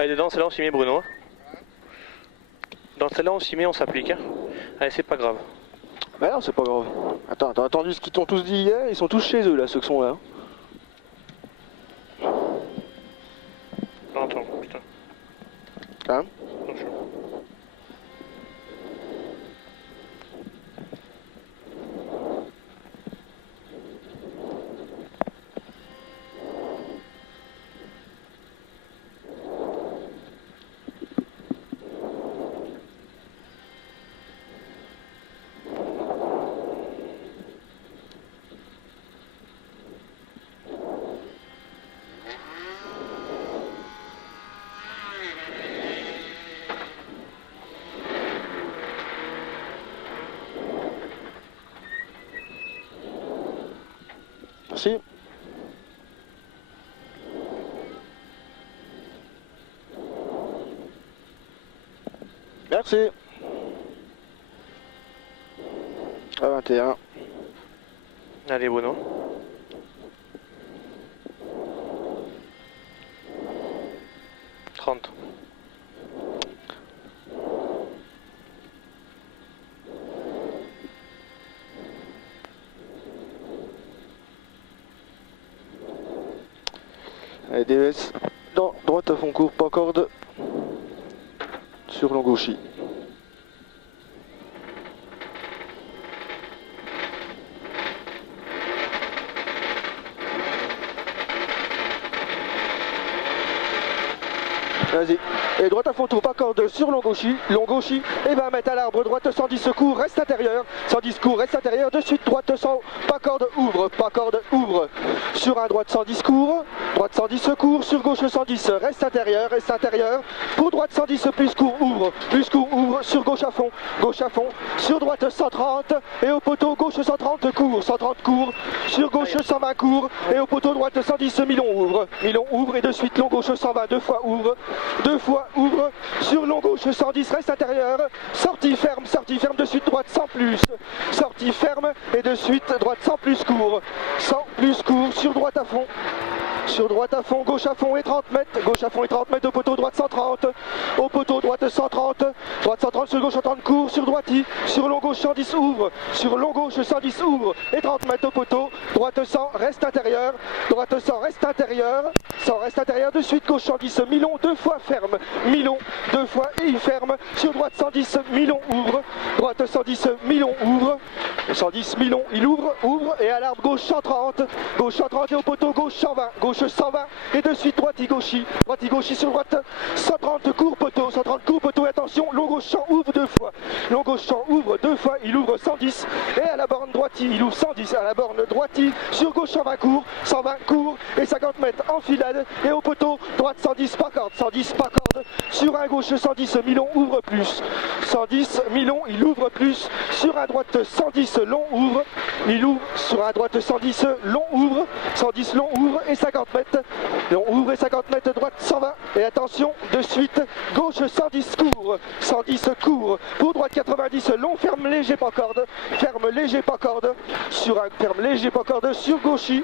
Allez, dedans, celle-là, on s'y met, Bruno. Dans celle-là, on s'y met, on s'applique. Hein. Allez, c'est pas grave. Bah non, c'est pas grave. Attends, t'as entendu ce qu'ils t'ont tous dit hier? Ils sont tous chez eux, là, ceux qui sont là. J'entends, putain. Hein? Attention. Merci. Merci. À 21. Allez, Bruno. Allez, DES, dans droite à fond court, pas corde, sur Longauchy. Vas-y. Et droite à fond tour, pas corde sur Longauchy. Longauchy, et 20 mètres à l'arbre, droite 110 secours, reste intérieur. 110 cours, reste intérieur. De suite, droite 100, pas corde, ouvre. Pas corde, ouvre. Sur un droite 110 cours, droite 110 secours, sur gauche 110, reste intérieur, reste intérieur. Pour droite 110 plus court, ouvre. Plus court, ouvre. Sur gauche à fond, sur droite 130. Et au poteau gauche 130 cours, 130 cours. Sur gauche 120 cours. Et au poteau droite 110, Milon ouvre. Milon ouvre et de suite long gauche 120, deux fois ouvre. Deux fois ouvre, sur long gauche 110, reste intérieur, sortie ferme de suite droite sans plus, sortie ferme et de suite droite sans plus court, sur droite à fond. Sur droite à fond, gauche à fond et 30 mètres, gauche à fond et 30 mètres au poteau droite 130, au poteau droite 130, droite 130 sur gauche 130 court, sur droite sur long gauche 110 ouvre, sur long gauche 110 ouvre et 30 mètres au poteau, droite 100 reste intérieur, droite 100 reste intérieur, 100 reste intérieur, de suite gauche 110, Milon deux fois ferme, Milon deux fois et il ferme, sur droite 110, Milon ouvre, droite 110, Milon ouvre, 110 Milon il ouvre et à l'arbre gauche 130 et au poteau gauche 120, gauche 120 et de suite droite gauchy sur droite 130 cours poteau, et attention, long gauche champ ouvre deux fois, long gauche champ ouvre deux fois, il ouvre 110 et à la borne droite il ouvre 110 à la borne droite, sur gauche 120 cours et 50 mètres en filade et au poteau droite 110 pas corde, sur un gauche 110 Milon ouvre plus, 110 Milon il ouvre plus, sur un droite 110 long ouvre, il ouvre sur un droite 110 long ouvre, 110 long ouvre et 50 mètres, long ouvre et 50 mètres droite 120 et attention de suite gauche 110 cours, pour droite 90 long ferme léger pas corde, sur un ferme léger pas corde sur gauchy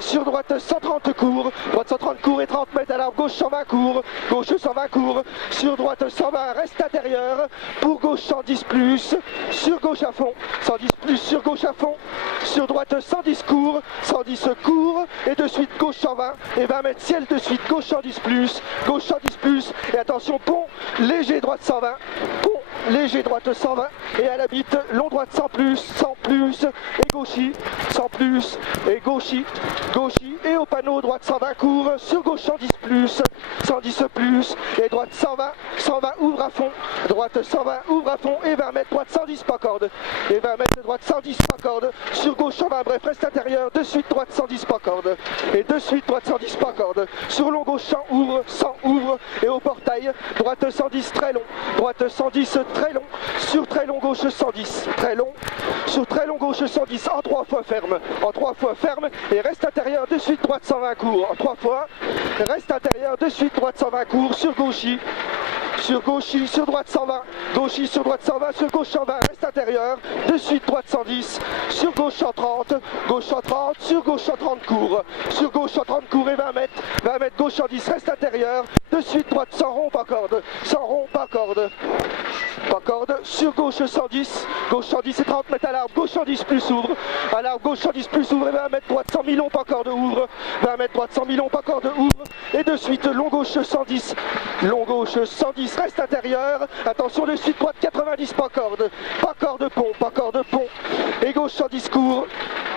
sur droite 130 cours, droite 130 cours et 30 mètres à l'arbre gauche 120 cours, sur droite 120 reste intérieur, pour gauche 110 plus, sur gauche à fond, 110 plus sur gauche à fond, sur droite 110 cours et de suite gauche 120 et 20 mètres ciel de suite gauche 110 plus et attention pont léger droite 120, pont léger droite 120 et à la bite long droite 100 plus et gauchy 100 plus et gauchy et au panneau droite 120 cours, sur gauche 110 plus et droite 120 ouvre à fond, droite 120 ouvre à fond et 20 mètres droite 110 pas corde et 20 mètres droite 110 pas corde, sur gauche 120 bref reste intérieur, de suite droite 110 pas corde et de suite droite 110 pas corde, sur long gauche 100 ouvre et au portail droite 110 très long, droite 110 très long, sur très long gauche 110 très long, sur très long gauche 110 en 3 fois ferme et reste intérieur de suite droite 120 cours en 3 fois, reste intérieur de suite droite 120 cours sur gauchy sur gauchy, sur droite 120, gauchy sur droite 120, sur gauche 120, reste intérieur, de suite droite 110, sur gauche 130, gauche 130, sur gauche 130 court, sur gauche 130 court et 20 mètres gauche 110, reste intérieur, de suite droite sans rond, pas corde, sans rond, pas corde. Pas corde, sur gauche 110 et 30 mètres à l'arbre, gauche 110 plus ouvre, à l'arbre gauche 110 plus ouvre et 20 mètres droite 100 000 pas corde ouvre, 20 mètres droite 100 000 pas corde ouvre, et de suite long gauche 110, reste intérieur, attention de suite droite 90 pas corde pont, et gauche 110 court,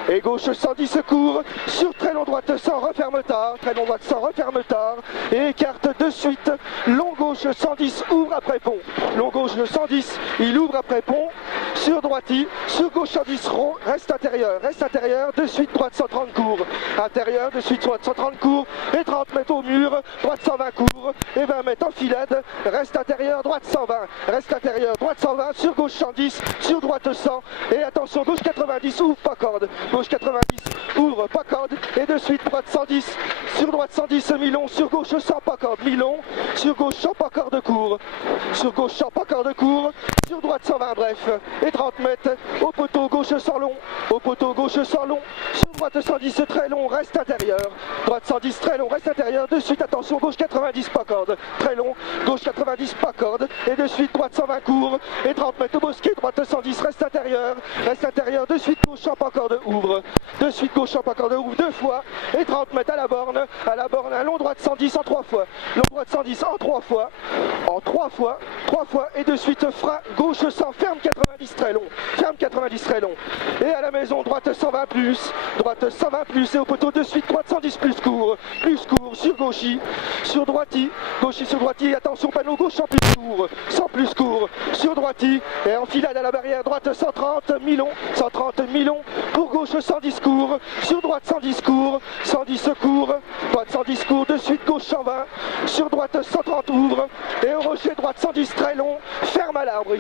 et gauche 110 court, sur très long droite 100 referme tard, très long droite 100 referme tard, et écarte de suite, long gauche 110 ouvre après pont, long gauche 110, il ouvre après pont, sur droiti, sur gauche 110 rond, reste intérieur, de suite droite 130 court, intérieur, de suite droite 130 court, et 30 mètres au mur, droite 120 court, et 20 mètres en filade, reste intérieur, droite 120, reste intérieur, droite 120, sur gauche 110, sur droite 100, et attention, gauche 90, ouvre pas corde, gauche 90, ouvre pas corde, et de suite droite 110, sur droite 110, mi-long, sur gauche 100 pas corde, mi-long, sur gauche 100 pas corde court, sur gauche 100 pas corde court, sur droite 120 bref, et 30 mètres, au poteau gauche 100 long, au poteau gauche 100 long, sur droite 110 très long, reste intérieur, droite 110 très long, reste intérieur, de suite attention, gauche 90 pas corde, très long, gauche 90 pas corde, et de suite droite 120 court, et 30 mètres au bosquet, droite 110 reste intérieur, de suite gauche 100 pas corde ouvre, de suite gauche 100 pas corde ouvre deux fois, et 30 mètres à la borne, un long droite 110 en 3 fois, long droite 110 en 3 fois, et de suite frein, gauche 100, ferme 90 très long, et à la maison, droite 120 plus, et au poteau de suite, droite 110 plus court, sur gauchy, sur droiti, attention panneau gauche 100 plus court, sur droiti, et enfilade à la barrière, droite 130 mi-long, pour gauche 110 court, sur droite 110 court, droite 110 court, de suite gauche 120, sur droite 130 ouvre, et au rocher droite 110 très long, ferme à l'arbre,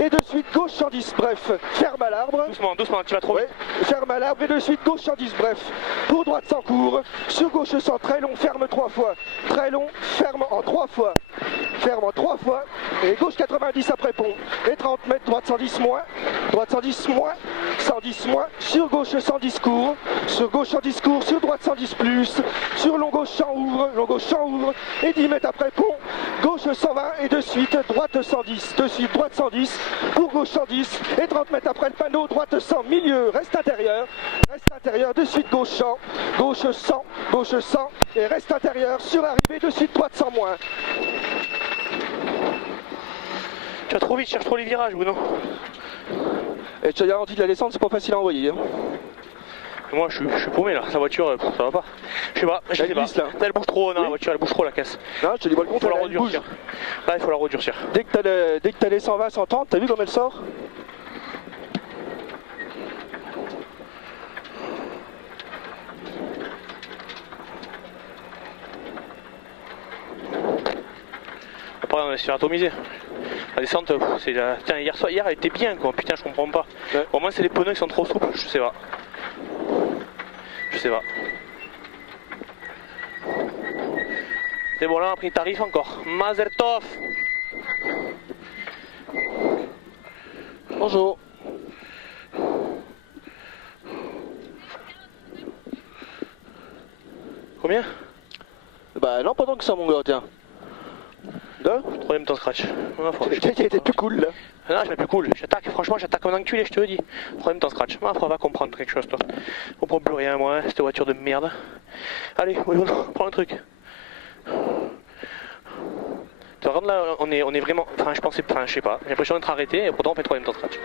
et de suite gauche 110 bref, ferme à l'arbre, doucement, tu vas trop vite. Ferme à l'arbre et de suite gauche 110 bref, pour droite 100 court, sur gauche 100 très long, ferme 3 fois, très long, ferme en 3 fois, et gauche 90 après pont, et 30 mètres, droite 110 moins, 110 moins, sur gauche 110 court, sur droite 110 plus, sur long gauche 100 ouvre, et 10 mètres après pont, gauche 120 et de suite droite 110, pour gauche 110, et 30 mètres après le panneau, droite 100, milieu, reste intérieur, de suite gauche 100, et reste intérieur, sur arrivée, de suite droite 100 moins. Tu vas trop vite, cherche trop les virages, ou non? Et tu as garanti de la descente, c'est pas facile à envoyer. Hein. Moi je suis paumé là, la voiture ça va pas. Je sais pas, Elle bouge trop, non, oui. La voiture elle bouge trop la caisse. Non, je te dis pas le contraire, il faut la redurcir. Là il faut la redurcir. Dès que t'as les 120, 130, t'as vu comme elle sort? Après on va se faire atomiser. La descente, c'est la... Tiens, hier elle était bien quoi, putain je comprends pas. Ouais. Au moins c'est les pneus qui sont trop souples, je sais pas. C'est bon, là on a pris le tarif encore. Mazel tov. Bonjour. Combien? Bah non, pas tant que ça mon gars, tiens. Deux? Troisième temps scratch. T'es plus cool là. Non, je vais plus cool. Franchement j'attaque comme un enculé, je te le dis. Troisième temps scratch. Ma foi, va comprendre quelque chose toi. On comprend plus rien moi, cette voiture de merde. Allez, prends un truc. Tu vois, là on est vraiment. Enfin je sais pas, j'ai l'impression d'être arrêté et pourtant on fait troisième temps scratch.